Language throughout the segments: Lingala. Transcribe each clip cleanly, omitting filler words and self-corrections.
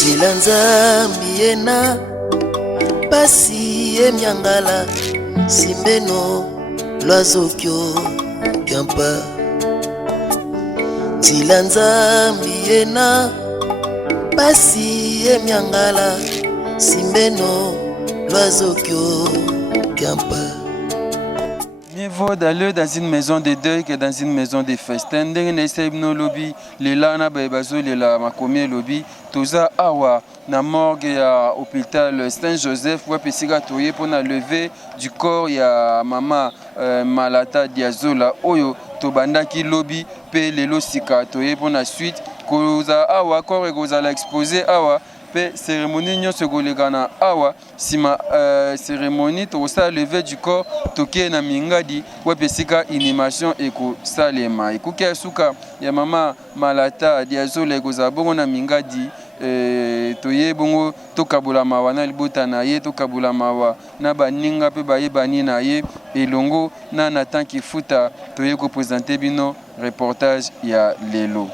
Zilanzambi ena pasi emyangala simbeno lwazokyo kyampa. Zilanzambi ena pasi emyangala simbeno lwazokyo kyampa. Mieux vaut d'aller dans une maison de deuil que dans une maison de festin. Ndenge essaye no lobby les lana bazo les la makomie lobby toza awa na morgue ya hôpital Saint-Joseph wa pesiga toye pour na lever du corps ya mama Malata Diazola oyo tobandaki lobby pe lelo sika toye pour na suite koza awa corps koza la exposer awa pe cérémonie nyonso kolegana awa sima cérémonie to sa lever du corps toke na mingadi wa pesika inhumation eko salema ekuke suka ya mama Malata Diazola koza bongo na mingadi toye bongo tokabula mawa na libota na ye tokabula mawa na baninga pe baye bani na ye elongo na Nathan Kifuta toye ko présenter bino reportage ya lelo.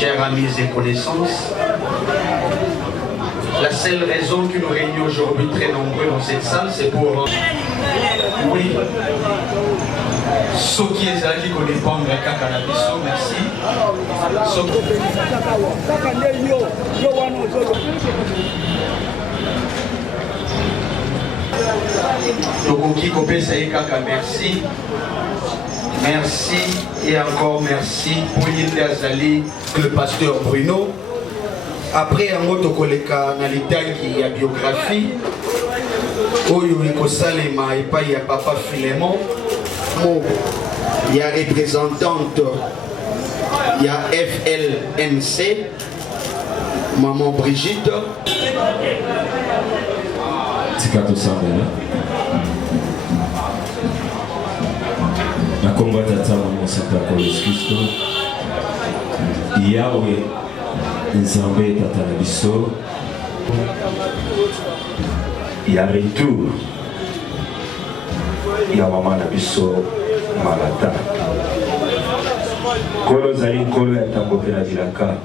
Chers amis et connaissances, la seule raison que nous réunissons aujourd'hui très nombreux dans cette salle, c'est pour... Oui. Ceux qui sont là qui connaissent pas Kaka, merci. Tokoki Kopesa Kaka, merci. Merci et encore merci pour Azali, le pasteur Bruno. Après un autre collègue dans la biographie, oyo ekosalema epai ya papa Filemon mo ya représentante ya FLNC maman Brigitte Tikato Sambela na komba tata maman Sata Kristo Yahweh Nzambe tata na biso ya retour ya mama na biso Malata kolo zali kolo ya tambo pe na bilaka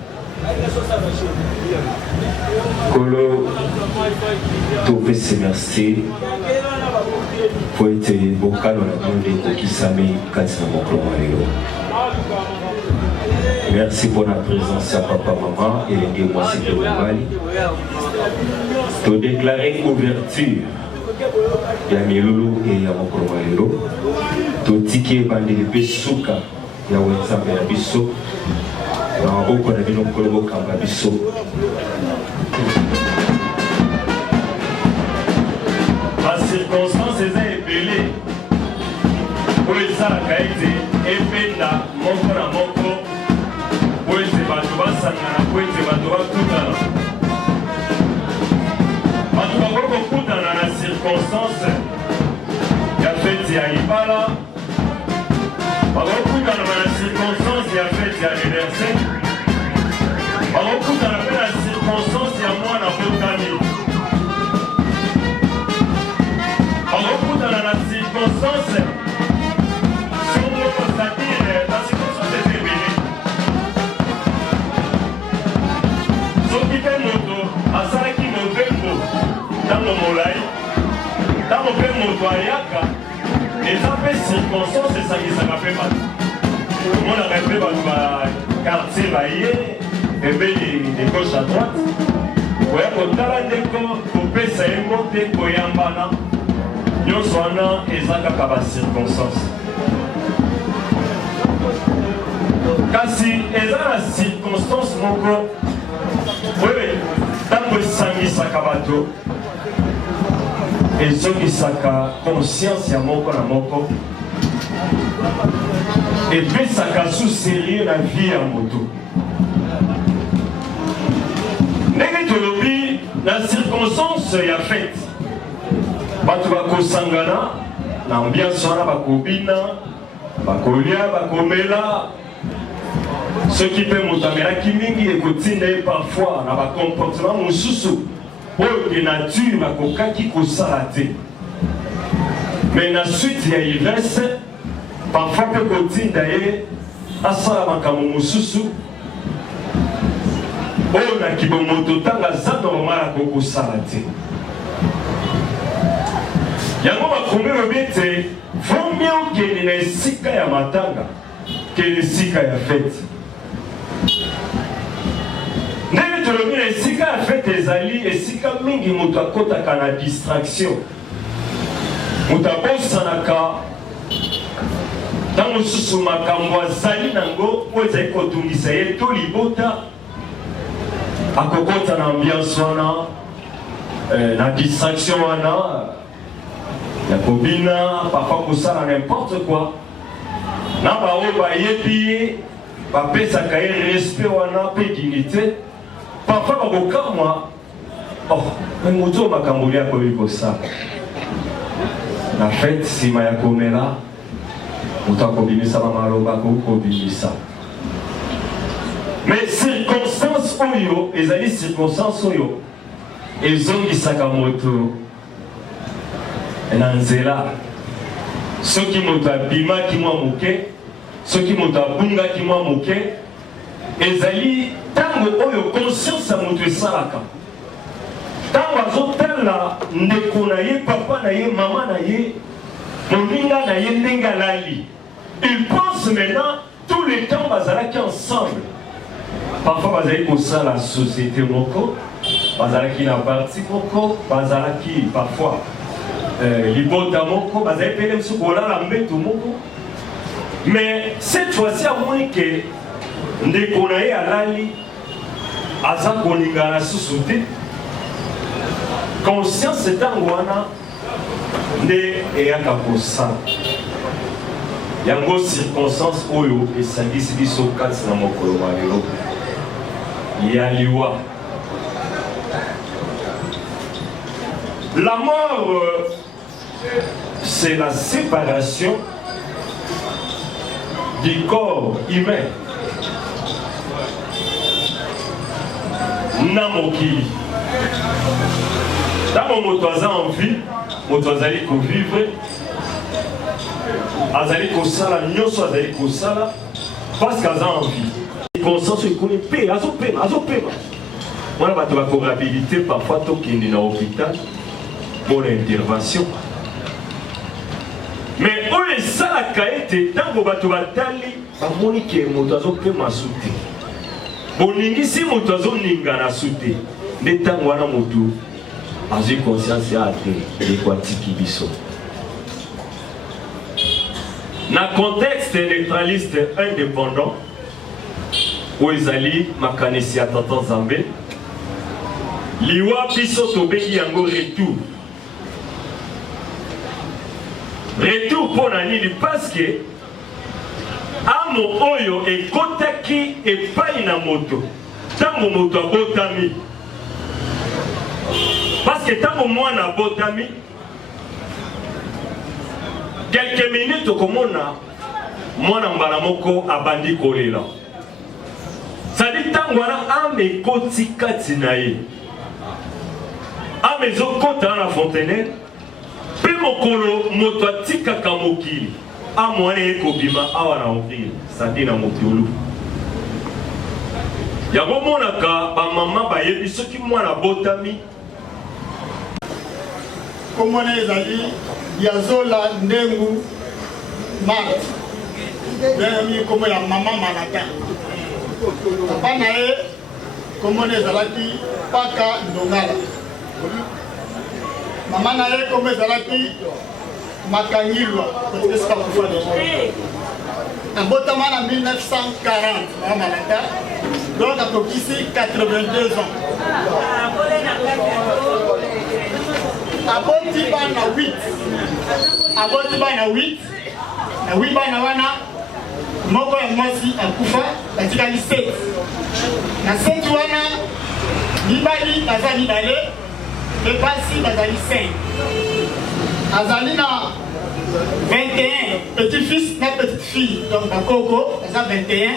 kolo topesi merci po ete bokalo na bino nde ekokisami kati na mokolo wa lelo. Merci pour la présence à papa, maman et les deux mois de mobile. To déclarer ouverture ya milulu et ya mokolo wa lelo. To tike bandeli pe suka ya wenzambe ya biso. Na maboko na bino mokolo bokamba biso. Par circonstances ébélées. Pour les sarakaïté ependa moko na moko. Kwete batu basangana kwete batu bakutana batu bakoko kutana na circonstance ya fete ya libala bakokutana na circonstance ya fete ya anniversaire bakokutana pe na circonstance ya mwana botani bakokutana na circonstance songo c'est-à-dire la circonstance est ébélée. Moto asalaki mobembo ntango molai ntango mpe moto ayaka eza mpe circonstance esangisaka mpe bato omonaka mpe bato ba quartier baye ebeli de gauche à droite koya kotala ndeko kopesa ye mbote koyambana nyonso wana eza kaka bacirconstance kasi eza na circonstance moko wewe tango esangisaka bato ezongisaka conscience ya moko na moko epesaka sous sérieux na vie ya moto ndenge tolobi na circonstance ya fete bato bakosangana na ambiance wana bakobina bakolia bakomela soki mpe moto amelaki mingi ekotinda ye parfois na bacomportement mosusu oyo de nature bakokaki kosala te mais na suite ya ivresse parfois mpe kotinda ye asala makambo mosusu oyo na kibomoto ntango aza normal akokosala te yango bakomi lobi ete vaut mieux okende na esika ya matanga ke na esika ya fete ndenge tolobi na esika ya fete ezali esika mingi moto akotaka na distraction moto abosanaka ntango mosusu makambo azali nango po ezali kotungisa ye to libota akokota na ambiance wana na distraction wana ya kobina parfois kosala n'importe quoi na baoyo bayebi ye bapesaka ye respect wana mpe dignité parfois bakokamwa moto oyo makambo li akoki kosala na fete nsima ya komela moto akobimisa bamaloba akoki kobimisa mais circonstance oyo ezali circonstance oyo ezongisaka moto na nzela soki moto abimaki mwa moke soki moto abungaki mwa moke ezali ntango oyo conscience ya moto esalaka ntango azotala ndeko na ye papa na ye mama na ye moninga na ye ndenge alali il pense maintenant tout le temps bazalaki ensemble parfois bazali kosala société moko bazalaki na parti moko bazalaki parfois libota moko bazali pele mosuku kolala mbeto moko mais cette fois-ci amoni ke ndeko na ye alali aza koningana susu te conscience ntango wana nde eyaka kosala yango circonstance oyo esangisi biso kati na mokolo wa lelo ya liwa. La mort, c'est la séparation du corps humain na mokili. Ntango moto aza en vie, moto azali kovivre, azali kosala nyonso azali kosala parce qu'aza en vie. Conscience ekoni mpe azopema. Wana bato bakorabilité parfois tokende na hôpital pour l'intervention. Mais oyo esalaka ete ntango bato batali bamoni ke moto azopema su te, boningisi moto azoningana su te, nde ntango wana moto azwi conscience ya te ekwatiki biso. Na contexte électoraliste indépendant oyo ezali makanisi ya tata Nzambe, liwa biso tobengi yango retour. Retour mpona nini? Parce que amo oyo ekotaki epai na moto ntango moto abotami. Parce que ntango mwana abotami, quelques minutes okomona mwana mbala moko abandi kolela. Sadi ntango wana ame ekoti kati na ye, ame ezokota na fontaine, mpe mokolo moto atikaka mokili ame wana ekobima awa na mokili sadi na mokili. Yango monaka bamama bayebi soki mwana botami komona ezali Yazola Ndengu Mart ndenge komo ya mama Malata. Papa na ye komona ezalaki Paka Ndongala. Mama na ye komo ezalaki Makangilwa koteska kufa deja. Abotama na 1940 mama Malata, donc atokisi 82 ans. Aboti bana 8. Aboti bana 8. Na 8 bana wana moko ya mwasi akufa batikali 7. Na 7 wana mibali bazali bale et basi bazali 5. Azali na 21 petits-fils na petites-filles, donc bakoko baza 21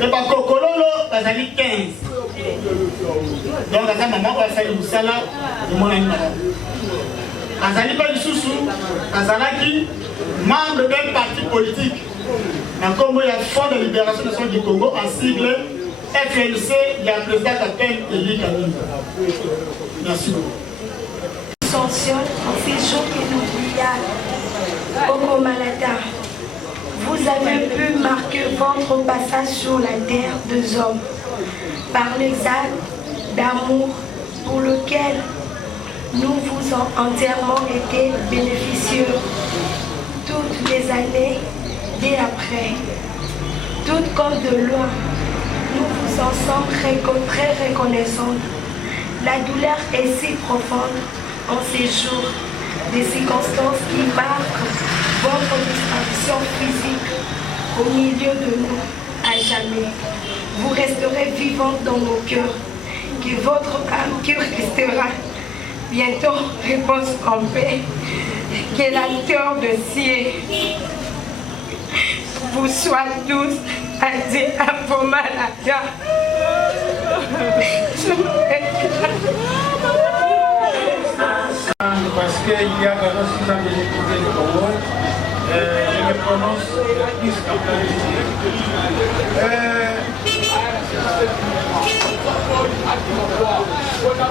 et bakokololo bazali 15. Donc aza maman basali musala de mon ami. Azali pa lisusu azalaki membre d'un parti politique na Congo ya Front de Libération Nationale du Congo en sigle FLC, il y a président Capitaine Eli Kamini. Merci beaucoup. Ascension en ces jours inoubliables. Coco Malata, vous avez pu marquer votre passage sur la terre des hommes par les actes d'amour pour lequel nous vous avons entièrement été bénéficieux toutes les années et après. Toutes comme de loin, nous vous en sommes très reconnaissants. La douleur est si profonde en ces jours, des circonstances qui marquent votre disparition physique au milieu de nous à jamais. Vous resterez vivante dans nos cœurs, que votre âme qui restera bientôt repose en paix, que la terre de ciel vous soit tous adieu à vos malades. Parce qu'il y a 46 ans que j'ai quitté le Congo, je me prononce plus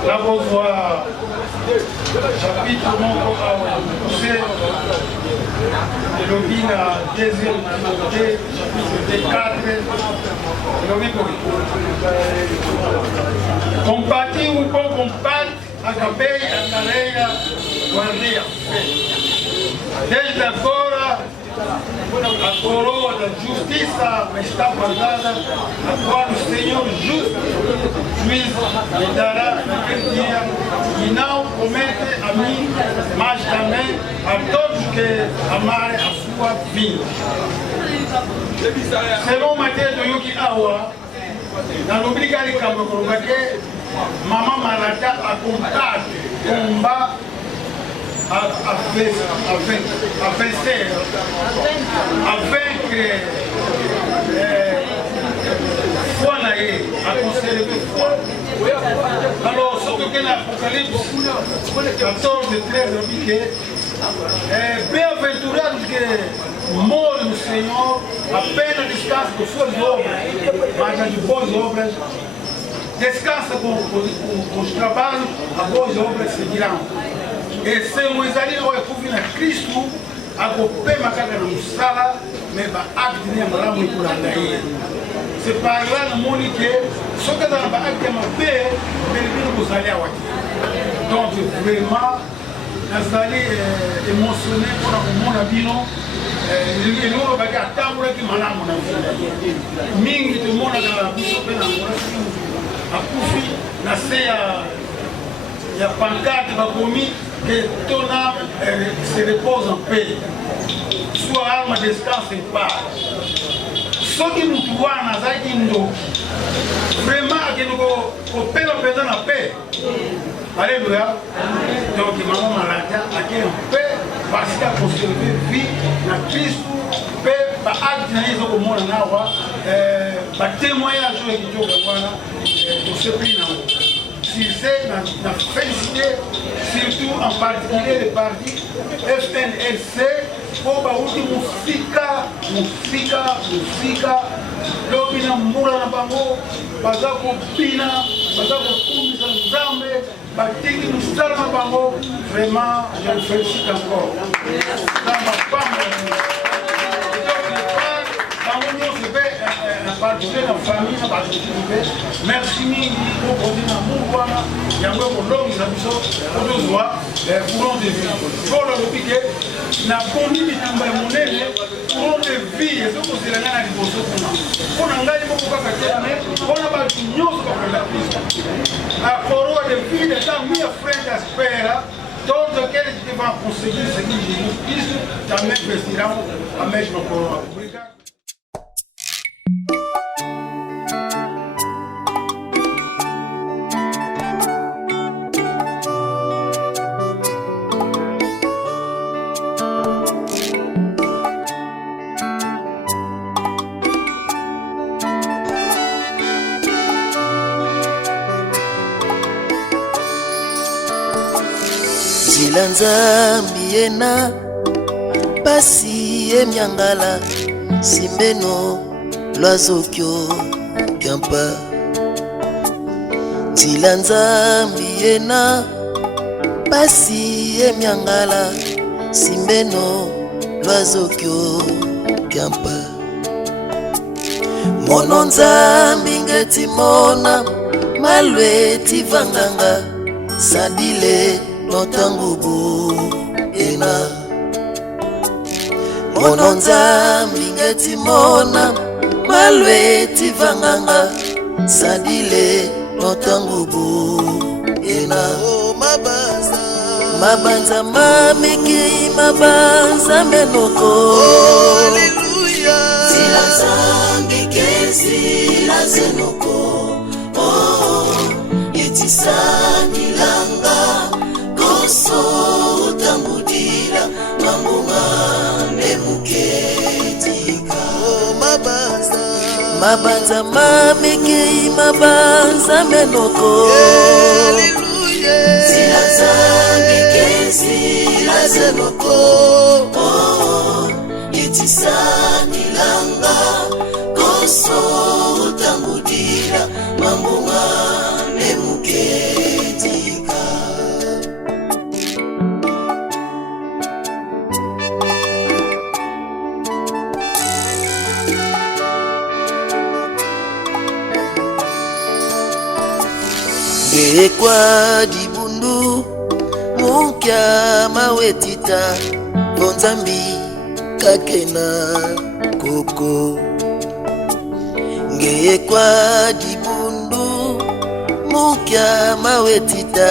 la voix chapitre mon poussé le lobby la deuxième année chapitre 4 le lobby compati ou pas compati acabei andareia guardia desde agora a coroa da justiça está guardada, a qual o Senhor justo juiz lhe dará naquele dia, e não promettre ami mais jamais à d'autres que amare à sua vie. Selon Matthieu de Yoki Awa, dans l'obligation de Maman Malata a combattu combat à vencer, à vaincre foi à conserver foi. Alors, surtout que l'Apocalypse 14 et 13 dit que bem-aventurado que morre no Senhor apenas descansa com suas obras, mas as boas obras descansa com os trabalhos, as boas obras seguirão. E se Moisés não é convidado a Cristo, a golpe macaca na musala, mas vai acreditar na mão e por aí. Se para lá no mundo que só que dá para acreditar na fé, ele não pode sair aqui. Donc vraiment, nós ali emocioné por o mundo abino. E não vai ter tábua que malamo na vida. Mingi do mundo da bicho pela a Koufi, na ceia e a pancarte va comi que ton âme se repose en paix. Sua alma descanse em paz. Só que no tuana zaidi ndo vraiment que no pela pesa na paix. Alléluia. Donc maman malade aqui en paix parce qu'il a conservé vie na Cristo paix ba acte na hizo como na nawa ba témoignage que Dieu va pour ce prix là. Si c'est la félicité, surtout en particulier le parti FNLC, pour la musique, l'opinion moula na bango, bazako pina, bazako kumisa nzambe, batiki mustala na bango, vraiment, je le félicite encore. Dans ma femme, participer dans la famille, merci pour poser dans mon bois, il y a un peu de l'homme, pour nous voir, courant de vie. Pour le piquer, n'a pas mis de monnaie, courant de vie, et donc c'est la gagne de vos autres. On a gagné beaucoup de choses, on a battu nous comme la piste. À courant de vie, les gens mis à frère d'espère, d'autres qui vont conseiller ce qui est Jésus-Christ, jamais investiront à mettre nos courants. Nzela nzambi ena pasi emyangala simbeno lwazokyo kampa. Nzela nzambi ena pasi emyangala simbeno lwazokyo kampa. Mono nzambi ngeti mona malweti vanganga sadile notangubu ena. Mono nzambi ngeti mona malweti vanganga sadile notangubu ena. Mabanza mamiki mabanza menoko. Hallelujah. Zila nzambi kezi la zenoko. Yetisani langa koso utambudira mambunga nemuketika. Mabanza mamiki mabanza menoko. Zila nzambi kezi la zenoko. Yetisani langa koso utambudira mambunga nemuketika. Gekwa dibundu mukia mawetita bonzambi kakena koko. Gekwa dibundu mukia mawetita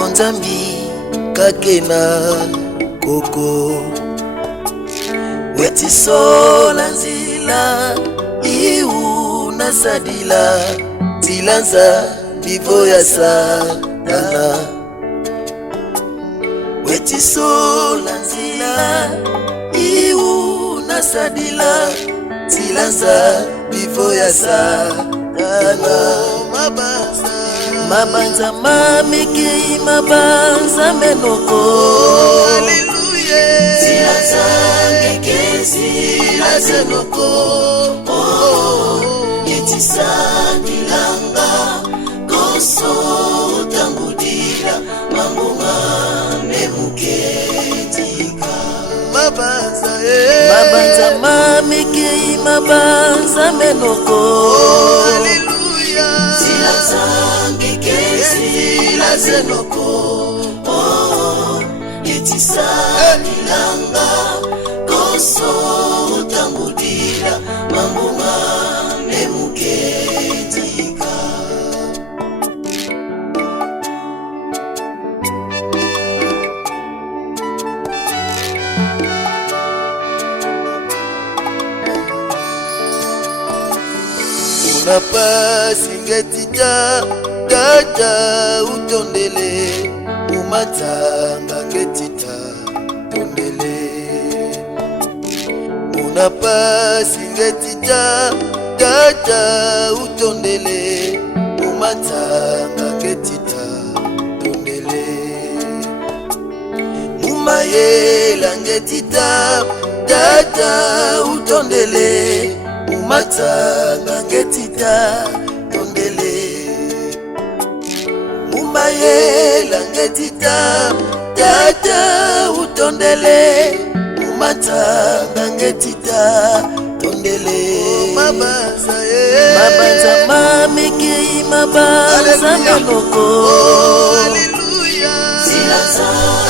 Fonzambi kakena koko wetisola nzila iu nasadila tilanza bivo ya satana wetisola nzila iu nasadila tilanza bivo ya satana mabanza mamekei mabanza menoko tilanza mekezi lazenoko yetisa dilanga koso utangudila mambunga memuketika mabanza mamekei mabanza menoko tilanza mekezi lazenoko yetisa dilanga koso utangudila mambunga memuketika unapasi ngetita tata utondele umatanga ngetita tondele unapasi ngetita tata utondele umatanga ngetita tondele mumayela ngetita tata utondele umatanga ngetita tondele mumayela ngetita tata utondele umatanga ngetita tondele mabanza mamekei mabanza manoko zilaza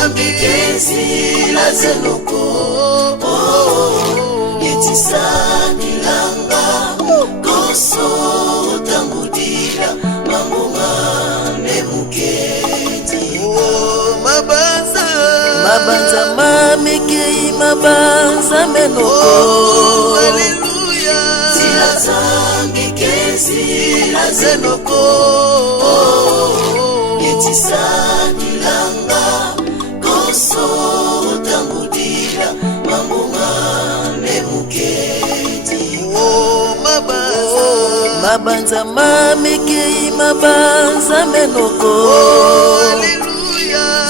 mbikezi lazenoko yetisa dilanga koso utangudila mambunga memuketika mabanza mamekei mabanza menoko zilaza mbikezi lazenoko yetisa dilanga koso utangudila mambunga memuketika mabanza mamekei mabanza menoko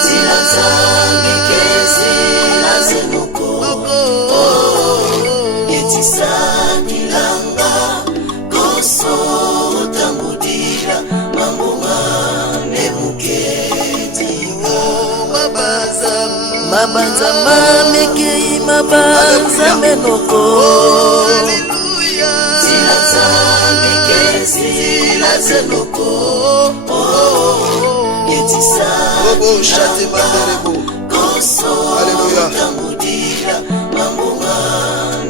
zilaza mbikezi lazenoko yetisa dilanga koso utangudila mambunga memuketika mabanza mamekei mabanza menoko zilaza mbikezi lazenoko yetisa koso utangudila mambunga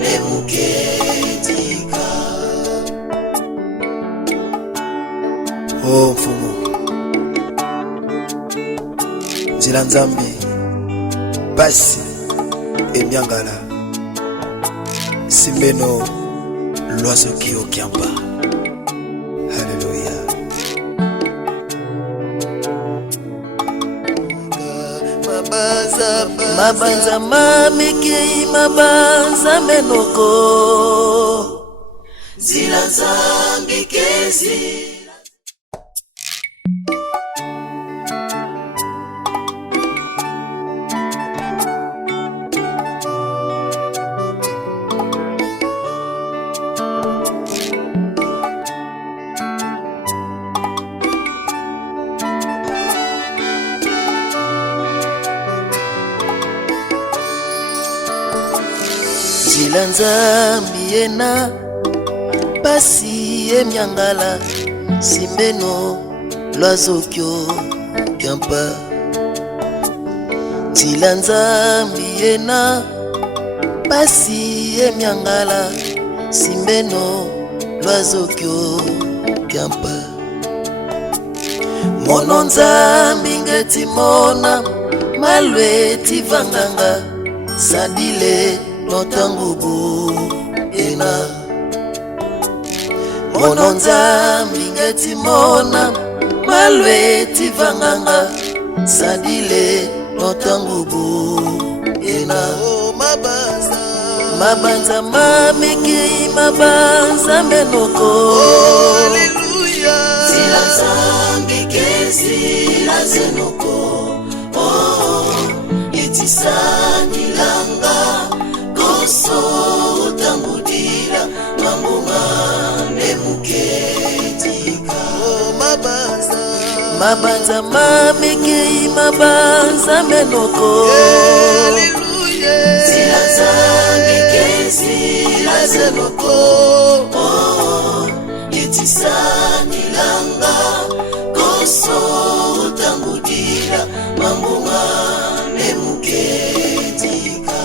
memuketika. Oh mfumu nzila nzambi basi emyangala simbeno l'oiseau qui au kiamba. Alléluia. Mabanza mamekei mabanza menoko zila zambi kezi. Zila nzambi ena pasi emyangala simbeno lwazokyo kyampa. Zila nzambi ena pasi emyangala simbeno lwazokyo kyampa. mono nzambi ngeti mona malweti vanganga sadile notangubu ena mono nzambi ngeti mona malweti vanganga sadile notangubu ena mabanza mamiki mabanza menoko zila zambi zila zenoko itisani langa koso utangudira mambunga nemuketika mabanza mamiki mabanza menoko zila zambi zila zenoko itisani langa koso utangudira mambunga nemuketika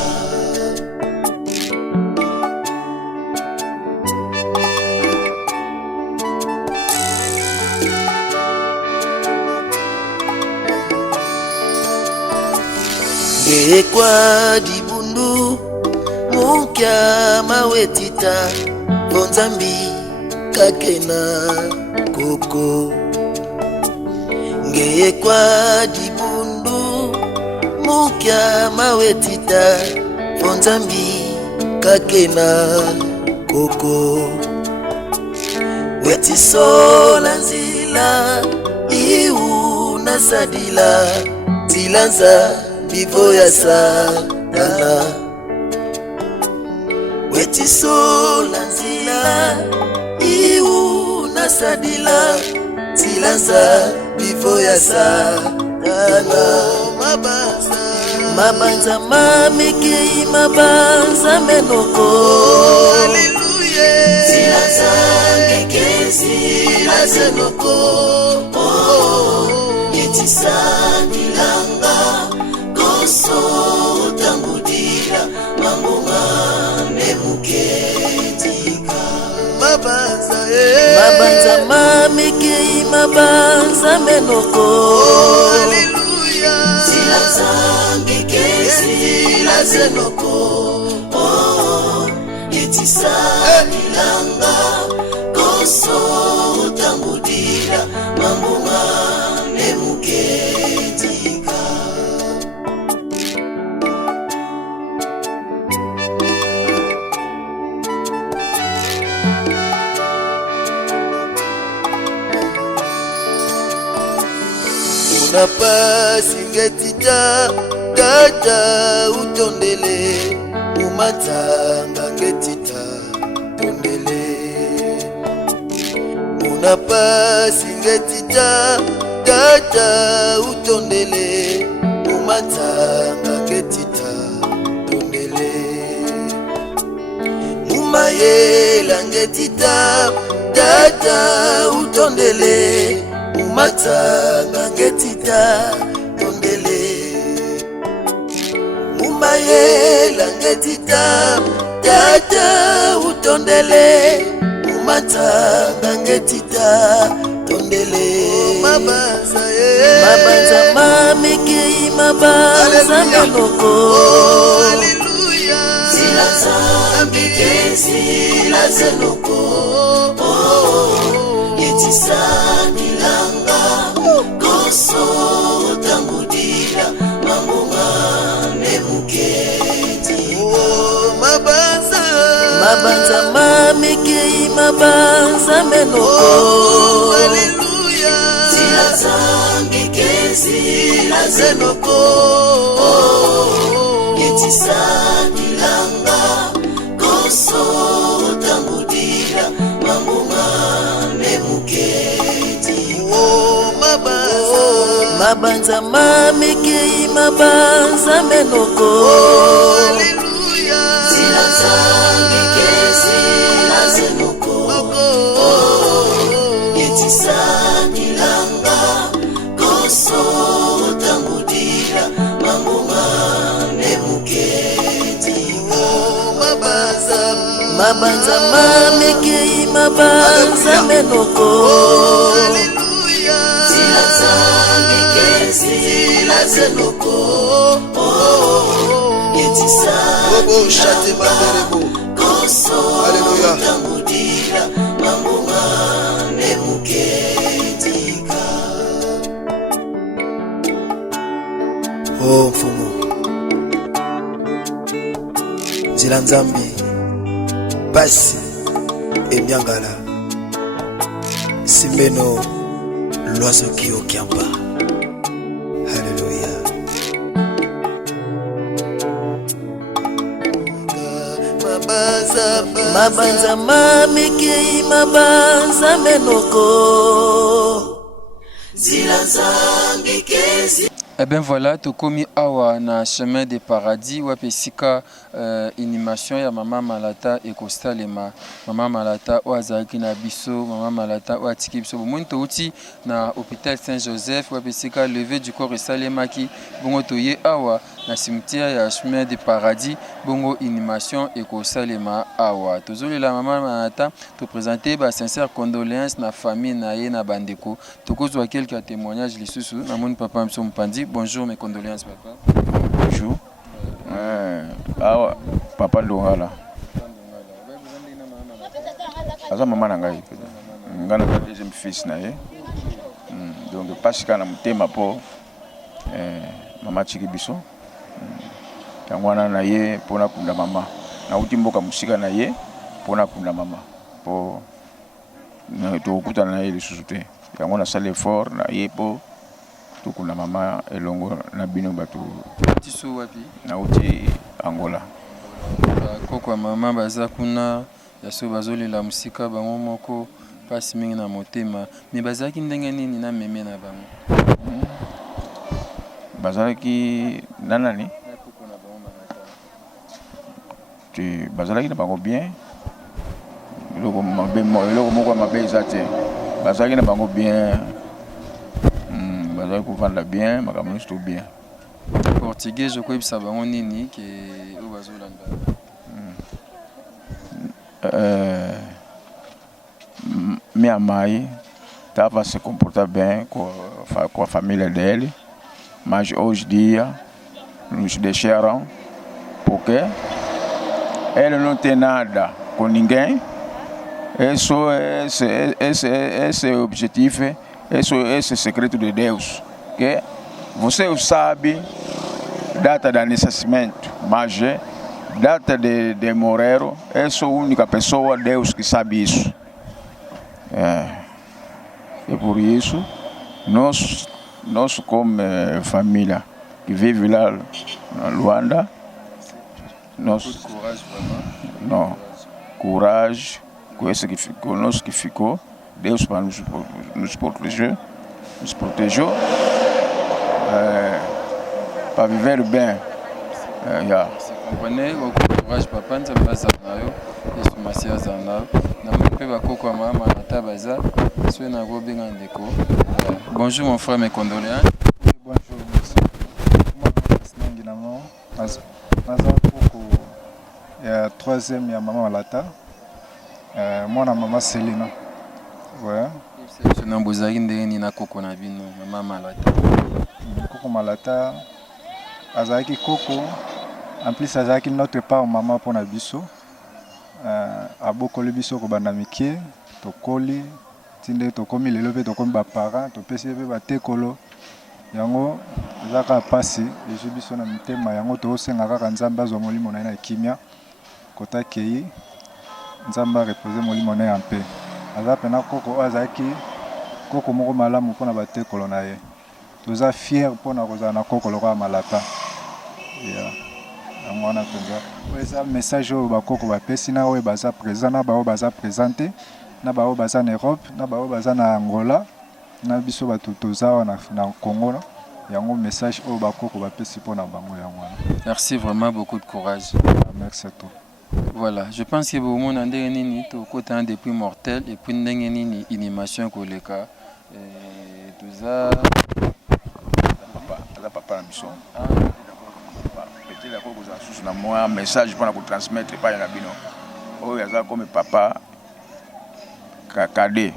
ngekwa dibundu mukya mawetita bonzambi kakena koko ngekwa dibundu mukya mawetita bonzambi kakena koko wetisola nzila iu nasadila zilanza bivo ya satana wetisola nzila iu nasadila zilanza bivo ya satana mabanza mamiki mabanza menoko zilanza ngeke zila zenoko itisani langa koso utangudira mambunga nemuketika mabanza mamiki mabanza menoko zila zambike zila zenoko itisani langa koso utangudira mambunga nemuketika unapasi ngetita tata utondele umatanga ngetita tondele unapasi ngetita tata utondele umatanga ngetita tondele mumayela ngetita tata utondele umatanga ngetita tondele mumayela ngetita tata utondele umatanga ngetita tondele mabanza mamiki mabanza menoko zila zambike zila zenoko itisani langa koso utangudira mambunga nemuketika mabanza mamiki mabanza menoko zila zambike zila zenoko itisani langa koso utangudira mambunga nemuketika mabanza mamiki mabanza menoko zila zambike zila zenoko itisani langa koso utangudira mambunga nemuketika mabanza mamiki mabanza menoko zila la zenoko yetisa Bobo chate banderebo. koso Alléluia. tambudira mambunga nemuketika. Oh mfumu nzela nzambe basi emyangala simbeno l'oiseau qui okiamba. Alléluia. Mabanza mamikei mabanza menoko zila zambi kezi. Eh bien voilà, tokomi awa na chemin de paradis wapesika animation ya mama Malata ekostalema. Mama Malata o azalaki na biso, mama Malata o atiki biso bomoni touti na hôpital Saint-Joseph wapesika lever du corps esalemaki bongo toye awa na cimetière ya chemin de paradis bongo animation ekosalema awa. Tozolela mama Malata to présenter ba sincère condoléances na famille na ye na bandeko. Tokozwa quelques témoignages lisusu na moni papa mso mpandi. Bonjour, mes condoléances, papa. Bonjour. Papa Ndongala. Aza maman na ngai. Ngana ka deuxième fils na ye. Donc pasika na mutema po mama chiki biso. Yangwana na ye pona kunda mama. Na uti mboka musika na ye pona kunda mama. Po na to kutana na ye lisusu te. Yangwana sale fort na ye po tukuna mama elongo na bino batu tiso wapi na uti Angola. Koko mama baza kuna yaso bazolela musika bango moko pasi mingi na motema me bazaki ndenge nini na meme na bango bazalaki nanani tu bazalaki na bango bien eloko moko mabe ezate bazalaki na bango bien. Vendre bien, makamoni tout bien. Portugais, je crois que ça va on nini que au bazolanda. Mais à Maï, ça va se comporter bien com a família dele, mas hoje dia nos deixaram porque ele não tem nada com ninguém. Esse objetivo. Esse secreto de Deus, que você sabe data de nascimento, mas data de morrer, essa é a única pessoa, Deus, que sabe isso. E por isso, nós como família que vive lá na Luanda, nós não coragem com esse que ficou, nós que ficou. Deus para nos proteger, para viver bem. Você comprenez o courage papa nza baza nayo yesu masia za nayo na mpe bakoko mama na baza so na go benga ndeko. Bonjour mon frère, mes condoléances. Bonjour monsieur. Moi sinangilamo naza koko ya troisième ya mama Malata. Moi na mama Selina. Ouais. C'est un bozaki ndenge ni na koko na bino mama Malata. Koko Malata azaki koko en plus azaki notre part maman pour na biso. Abokoli biso ko banda mikie tokoli tinde tokomi lelo pe tokomi ba parents to pesi pe ba tekolo yango zaka pasi eje biso na mitema yango to senga kaka nzamba azwa molimo na kimia kota kei nzamba reposer molimo na ampe. Aza pena koko azaki koko moko malamu pona batekolo na ye. Toza fier pona kozala na koko lokola Malata. Amwana penza. Eza message oyo bakoko bapesi na oyo baza présent na bao baza présenté na bao baza na Europe na bao baza na Angola na biso batu toza na Congo. Yango message oyo bakoko bapesi pona bango yango. Merci vraiment, beaucoup de courage. Merci à toi. Voilà, je pense que vous monde ndenge nini to kota depuis mortel et puis ndenge nini animation koleka toza papa na biso. Petit la koko za susu na moi message pour na transmettre pa na bino. Oyo aza comme papa kakade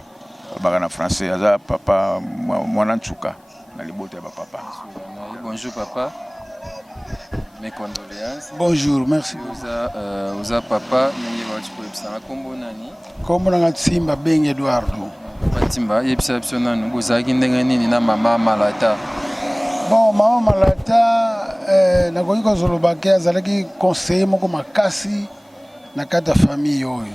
baka na français aza papa mwana nchuka na liboto ya papa. Bonjour papa. Mes condoléances. Bonjour, merci. Uza papa mingi watu kulepsana kombo nani? Kombo na Timba Beng Eduardo. Papa Timba yebisa biso nanu bozaki ndenge nini na mama Malata? Bon, mama Malata nakoki kozoloba ke azalaki conseiller moko makasi na kati ya famille oyo.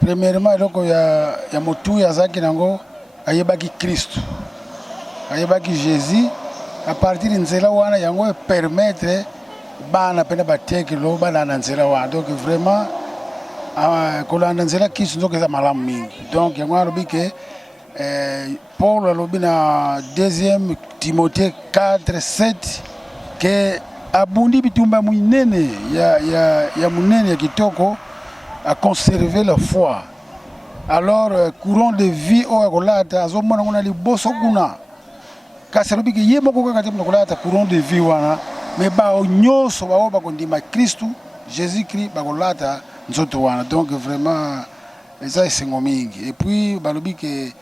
Premièrement eloko ya motu azalaki nango ayebaki Christ. Ayebaki Jésus. À partir de nzela wana yango permettre bana pena batekelo bana na nzela wana. Donc vraiment kolanda nzela kisu nzoka za malamu mingi. Donc yango alobi ke Paul alobi na 2e Timothée 4:7 que abundi bitumba munene ya munene ya kitoko à conserver la foi. Alors courant de vie o akolata azomona ngona liboso kuna kasi alobi ke ye moko kaka te nakolata courant de vie wana mais bao nyonso bao bakondima Kristu Jésus-Christ bakolata nzoto wana. Donc vraiment eza esengo mingi. Et puis balobi ke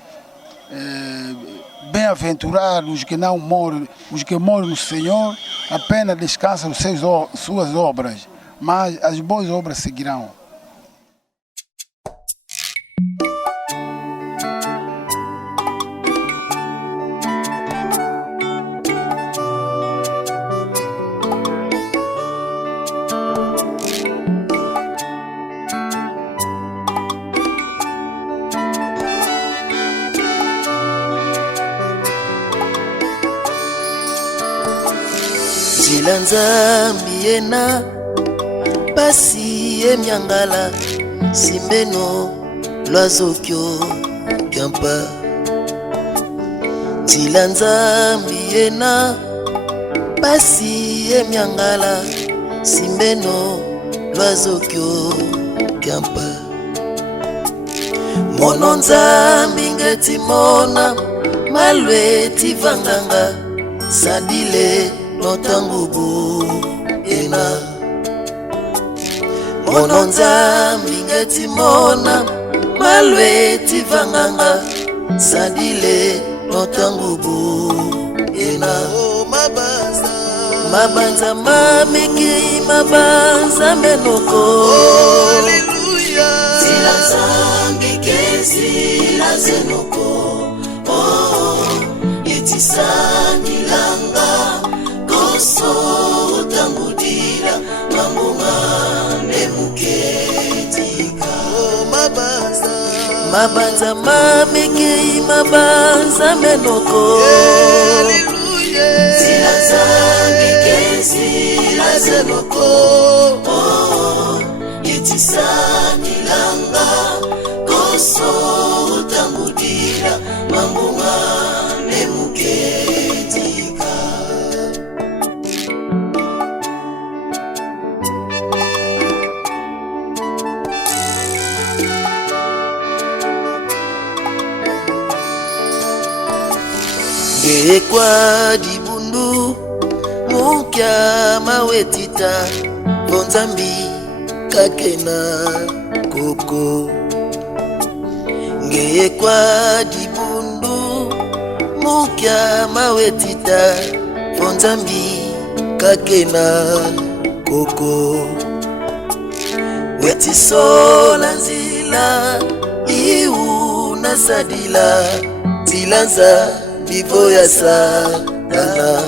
bem-aventurado os que não morrem, os que morrem no Senhor apenas descansam suas obras, mas as boas obras seguirão. Nzela nzambi ena pasi emyangala simbeno lwazokyo kyampa. Nzela nzambi ena pasi emyangala simbeno lwazokyo kyampa. Mono nzambi ngeti mona malwe tivanganga sadile notangubu ena. Mono nzambi ngeti mona malwe tivanganga sadile notangubu ena. Mabanza mamiki mabanza menoko. Haleluya. Zila nzambi kezi la zenoko. Yetisani langa koso utangudira mamunga nemuketika. Mabanza mamiki mabanza menoko. Zila nzambi kezi la zenoko. Yetisani langa koso utangudira mamunga nemuketika. Gekwa dibundu mukya mawetita bonzambi kakena koko. Gekwa dibundu mukya mawetita bonzambi kakena koko. Wetisola nzila iu nasadila tilanza bivo ya satana.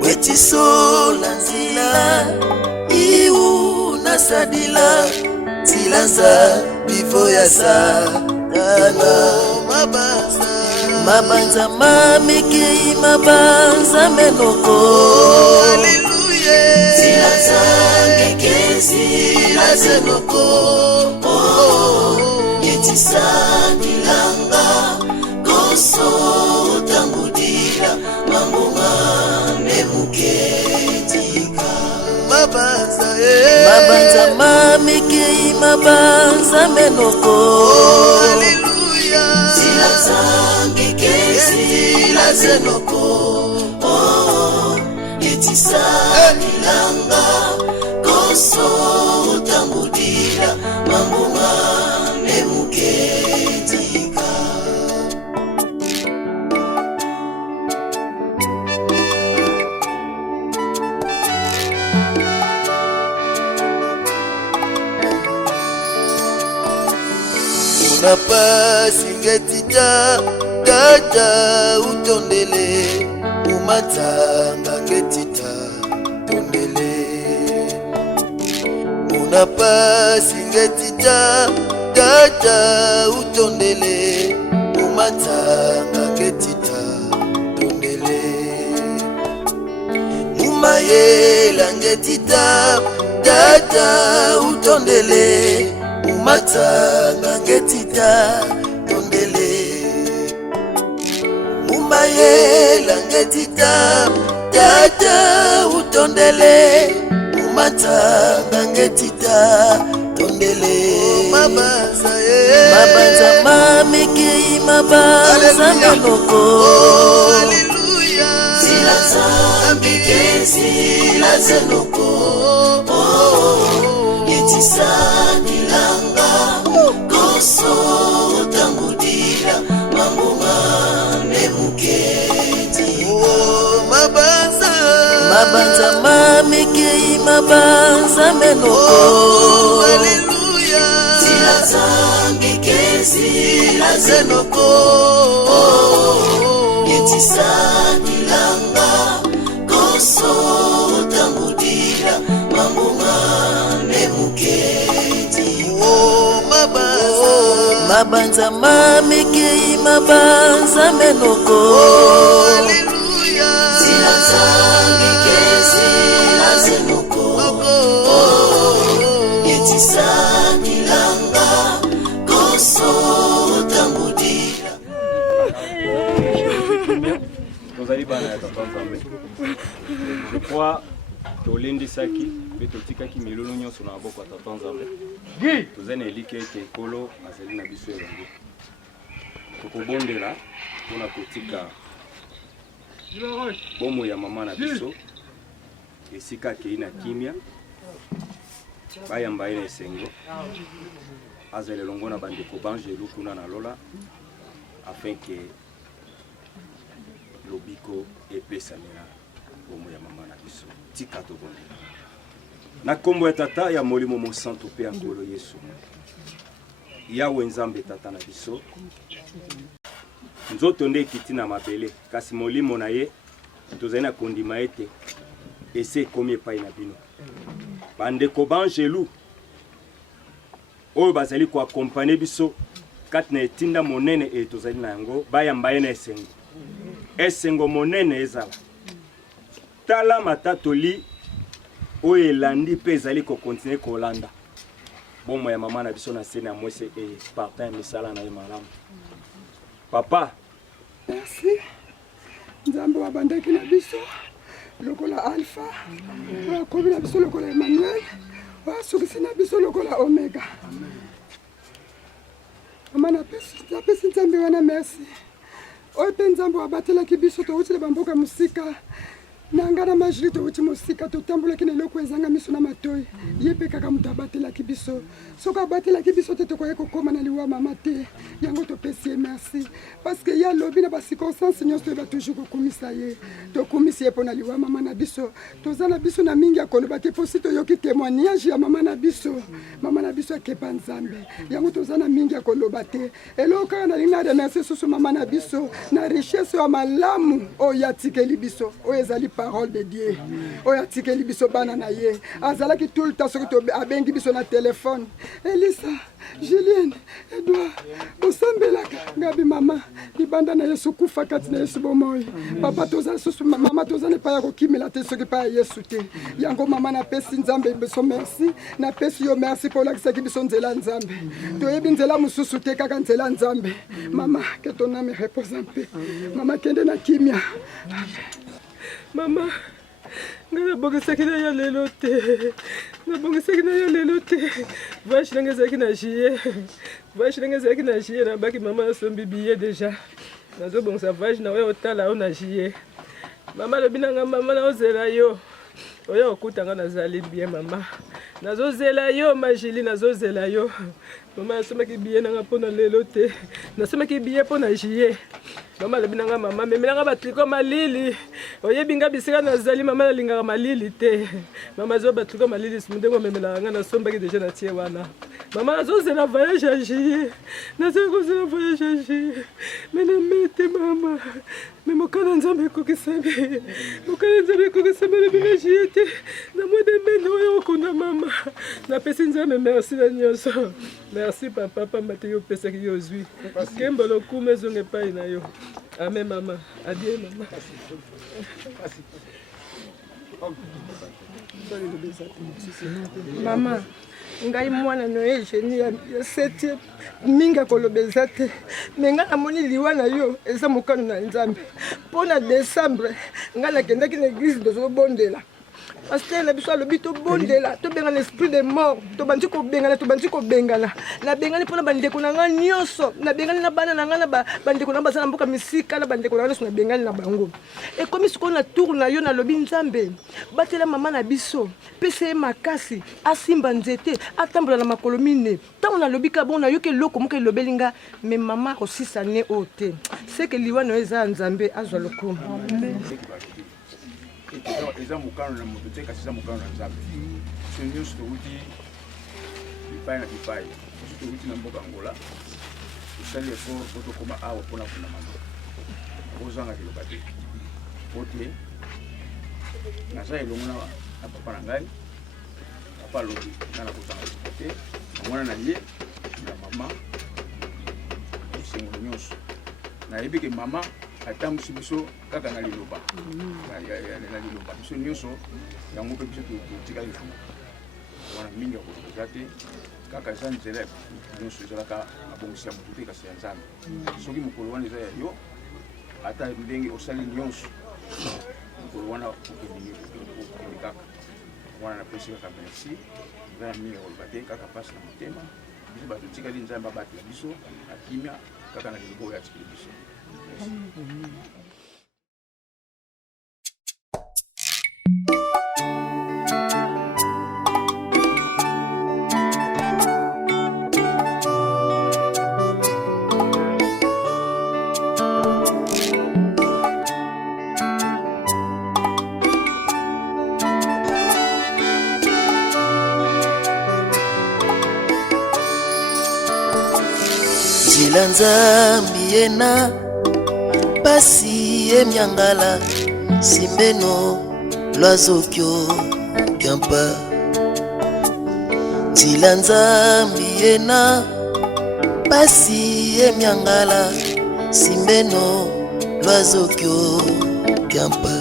Wetisola nzila iu nasadila tilanza bivo ya satana. Mabanza mamiki mabanza menoko. Haleluya. Zila zange kezi la zenoko. Yetisani langa koso utangudira mamunga nemuketika. Mabanza mamiki mabanza menoko. Haleluya. Zila zange kezi la zenoko. Yetisani langa koso utangudira mamunga nemuketika. Unapa singetita tata utondele umatanga ngetita tondele Unapa singetita tata utondele umatanga ngetita tondele Mumayela ngetita tata utondele umatanga ngetita tondele Mumayela ngetita tata utondele umatanga ngetita tondele Mabanza Mabanza mamiki mabanza menoko Hallelujah Zila zambike zila zenoko Yetisani langa koso utangudira mambunga nemuketi Mabanza Mabanza mamiki mabanza menoko Hallelujah Zila zambike zila zenoko Yetisani langa koso utangudira mambunga nemuketi Mabanza mamiki mabanza menoko Hallelujah Zila zambike zila zenoko Yetisani langa koso utangudira tozali bana ya papa Nzambe. Je crois tolendisaki mpe totikaki milolo nyonso na maboko ya tata Nzambe. Toza na elike ete ekolo azali na biso elongo. Tokobondela mpona kotika bomoi ya mama na biso esika akei na kimia bayamba ye na esengo azala elongo na bandeko bangelu kuna na lola afin ke lobiko epesamela bomoi ya mama na biso tika tobondela na kombo ya tata ya molimo mosantu mpe ya nkolo Yesu yawe Nzambe tata na biso nzoto nde ekiti na mabele kasi molimo na ye tozali na kondima ete ese ekomi epai na bino bandeko bangelu oyo bazali koakompane biso kati na etinda monene e tozali na yango bayamba ye na esengo monene ezala tala matatoli oyo elandi mpe ezali kokontinue kolanda bomoi ya mama na biso na sene ya mwese e partin ya misala na ye malamu papa merci Nzambe wabandaki na biso lokola Alpha wakobi na biso lokola Emmanuel wasukisi na biso lokola Omega mama napesi Nzambe wana merci oyo mpe Nzambe wabatelaki biso towutile bamboka mosika nanga na majili towuti mosika totambolaki na eloko ezanga miso na matoi ye mpe kaka moto abatelaki biso soki abatelaki biso te tokoki kokóma na liwa mama te yango topesi ye merci parce que ye alobi na bacirconstance nyonso toyeba toujours kokumisa ye tokumisi ye mpo na liwa mama na biso toza na biso na mingi ya koloba te mpo si toyoki témoignage ya mama na biso akepa Nzambe yango toza na mingi ya koloba te eloko kaka nalingi na remercie susu mama na biso na richesse ya malamu oyo atikeli biso oyo ezali parole de Dieu oyo atikeli biso bana na ye azalaki tout le temps soki abengi biso na telefone Elisa Julienne Edouard bosambelaka ngabi mama libanda na Yesu kufa kati na Yesu bomoi papa toza susu mama toza ne pa ya kokimela te soki pa ya Yesu te yango mama napesi Nzambe biso merci napesi yo merci pour lakisaki biso nzela Nzambe toyebi nzela mosusu te kaka nzela Nzambe mama que ton âme repose en paix mama kende na kimia mama ngana bongisaki na yo lelo te nabongisaki na yo lelo te vache ndenge ezalaki na jie nabaki mama nasombi biye deja nazobongisa vache na oyo otala oyo na jie mama alobi nanga mama naozela yo oyo okutanga nazali bien mama nazozela yo Magili nazozela yo mama nasomaki bien nanga mpona lelo te nasomaki bien mpona jie mama alobi nanga mama memelanga batriko malili oyebi nga bisika nazali mama nalingaka malili te mama zo batriko malili simu ndenge omemelaka nga nasombaki deja na tie wana mama nazozela voyage ya jie nazali kozela voyage ya jie menamete mama me mokana nzambe ekokisami mokana nzambe ekokisami alobi na jie te na mwa de mene oyo okunda mama napesi nzambe merci na nyonso merci papa pamba te yo opesaki yo ozwi kembo lokumu ezonga epai na yo amen mama adie mama mama ngai mwana no egeni ya 7 mingi akolobeza te me ngai namoni liwa na yo eza mokano na nzambe mpona décembre ngai nakendaki na église tozobondela paster na biso alobi tobondela tobengana esprit de mort tobandi kobengana nabengani mpona bandeko na ngai nyonso nabengani na bana na ngai na bandeko na baza na mboka misika na bandeko na ngai nyonso nabengani na bango ekomi sikoyo na tour na yo nalobi nzambe batela mama na biso pesa ye makasi asimba nzete atambola na makolo mine ntango nalobi ka bon nayoki eloko moko elobeli nga me mama akosisa ne oyo te seke liwa na yo eza ya nzambe azwa lokumu eza mokano na moto te kasi eza mokano na nzambe so nyonso touti bipai na bipai so touti na mboka ngola tosali effort po tokóma awa mpona kuna mama ozanga liloba te po te naza elongo na papa na ngai papa alobi nga na kozanga liloba te mwana na ye na mama esengolo nyonso nayebi ke mama atambusi biso kaka na liloba na liloba biso nyonso yango mpe biso totikali fu wana mingi akozokeza te kaka eza nzela nyonso ezalaka abongisi ya motu te kasi ya nzambe soki mokolo wana eza ya yo ata ndenge osali nyonso mokolo wana okende kaka wana napesi kaka merci eza na mingi akoloba te kaka mpasi na motema biso bato tikali nzambe abatela biso akimia kaka na liloba oyo atikeli biso. Nzela nzambi yena pasi emyangala simbeno lwazokyo kyampa nzela nzambi yena pasi emyangala simbeno lwazokyo kyampa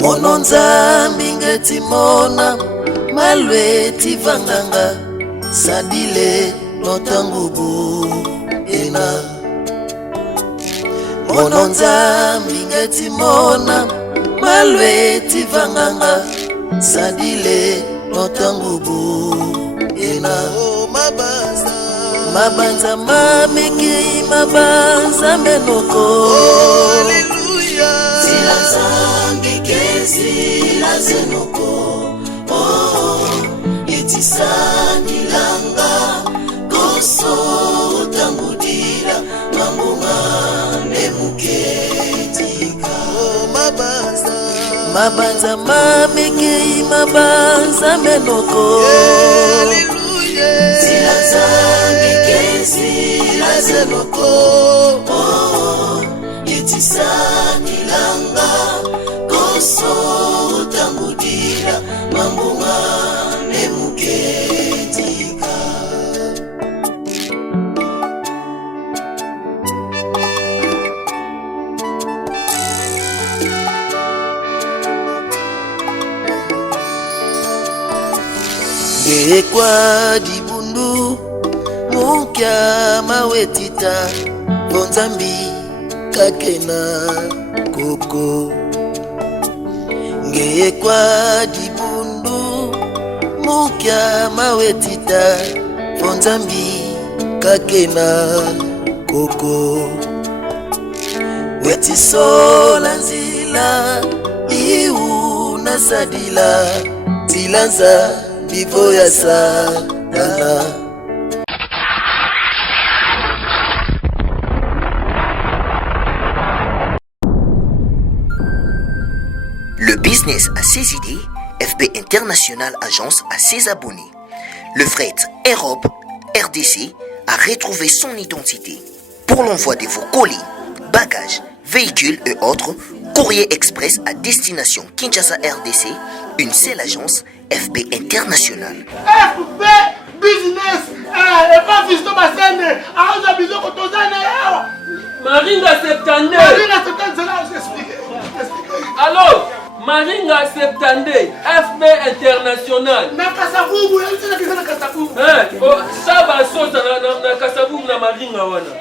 mono nzambi ngetimona malweti vanganga sadile notangubu ena mono nzambi ngetimona malweti vanganga sadile notangubu ena mabanza mamiki mabanza menoko zila nzambi kezila zenoko etisanilanga koso utangudila mambunga nemuketika mabanza mamiki mabanza menoko zila nzambi kezila zenoko etisanilanga koso utangudila mambunga nemuketika ngekwa dibundu mukya mawetita bonzambi kakena koko ngekwa dibundu mukya mawetita bonzambi kakena koko wetisola nzila iu kuna sadila silanza nivo ya satana. Le business a ses idées, FB International Agence a ses abonnés. Le fret Europe, RDC, a retrouvé son identité. Pour l'envoi de vos colis, bagages, véhicules et autres, courrier express à destination Kinshasa RDC, une seule agence, FB International. FB Business, et pas Fiston Bassene, Aouza Bizoko Tozane, Maringa Septande. Maringa Septande, c'est là où j'explique. Alors, Maringa Septande, FB International. Na Kasavubu, il y a Kasavubu. Ça va sauter na Kasavubu na Maringa wana.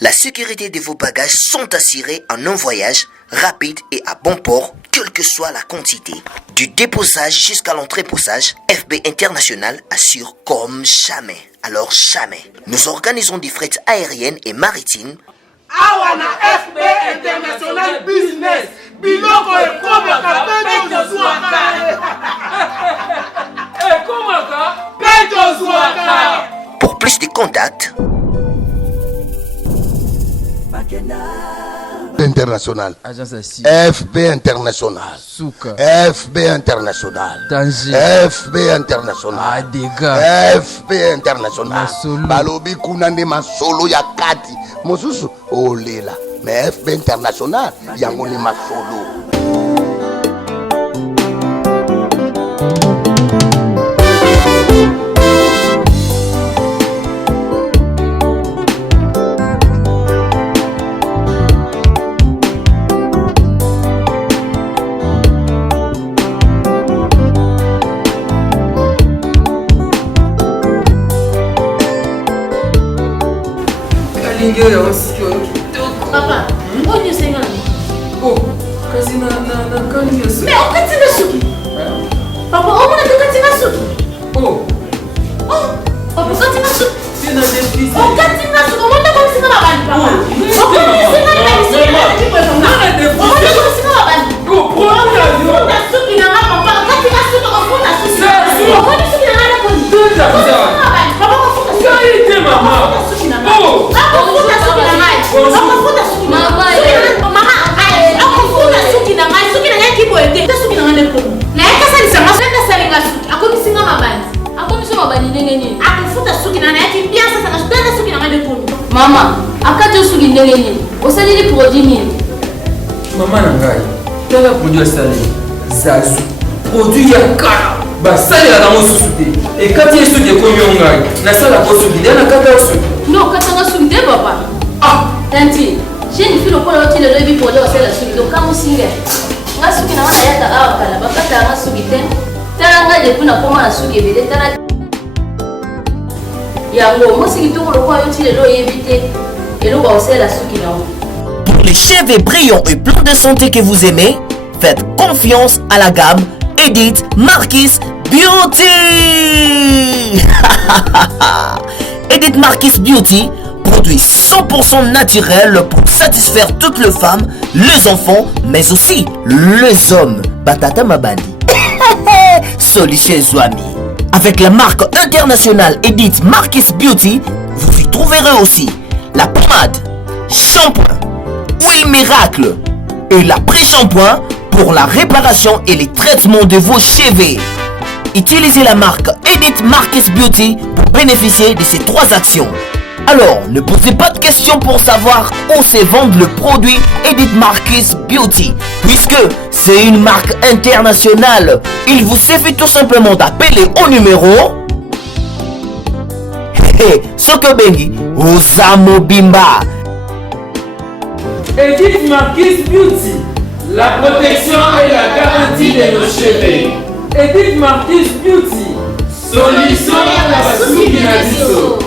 La sécurité de vos bagages sont assurés en un voyage rapide et à bon port, quelle que soit la quantité. Du déposage jusqu'à l'entreposage, FB International assure comme jamais. Alors jamais. Nous organisons des frettes aériennes et maritimes. Awana FB International Business. Biloko e komaka peto zwaka. E komaka peto zwaka. Pour plus de contacts, International. FB International. Souka. FB International. Danger. FB International. Adega. FB International. Masolo. Balobi kunande masolo ya kati. Mosusu olela. Mais FB International yango ni masolo. Papa, on est seigneur. Oh, kasi na kalinga suki. Mais on katinga suki. Papa, on m'a dit katinga suki. Oh. Oh, papa katinga suki. Tu n'as des fils. On katinga suki. On m'a dit katinga babani, papa. On m'a dit Maman, akati suki ndenge nini? Osali produit nini? Maman nangai, tanga produit asali. Zazu, produit ya kala. Ba sali la dans suki. Et quand il est suki ko yongai, na sala ko suki, na kata suki. Non, katanga suki de papa. Ah, tanti. J'ai une fille le polo qui le lebi pour dire c'est la suki. Donc quand singa. Nga suki na wana yaka awa kala, bakata nga suki te. Tanga de kuna koma na suki bele tanga. Pour les cheveux brillants et pleins de santé que vous aimez, faites confiance à la gamme Edith Marquis Beauty. Edith Marquis Beauty, produit 100% naturel pour satisfaire toutes les femmes, les enfants, mais aussi les hommes. Batata Mabandi. Solution Zouami. Avec la marque internationale Edith Marquis Beauty, vous y trouverez aussi la pommade, shampoing, huile miracle et l'après-shampoing pour la réparation et les traitements de vos cheveux. Utilisez la marque Edith Marquis Beauty pour bénéficier de ces 3 actions. Alors, ne posez pas de questions pour savoir où se vend le produit Edith Marquis Beauty, puisque c'est une marque internationale. Il vous suffit tout simplement d'appeler au numéro Sokobengi Osamo Bimba. Edith Marquis Beauty, la protection et la garantie de nos cheveux. Edith Marquis Beauty, solution à la suki na biso.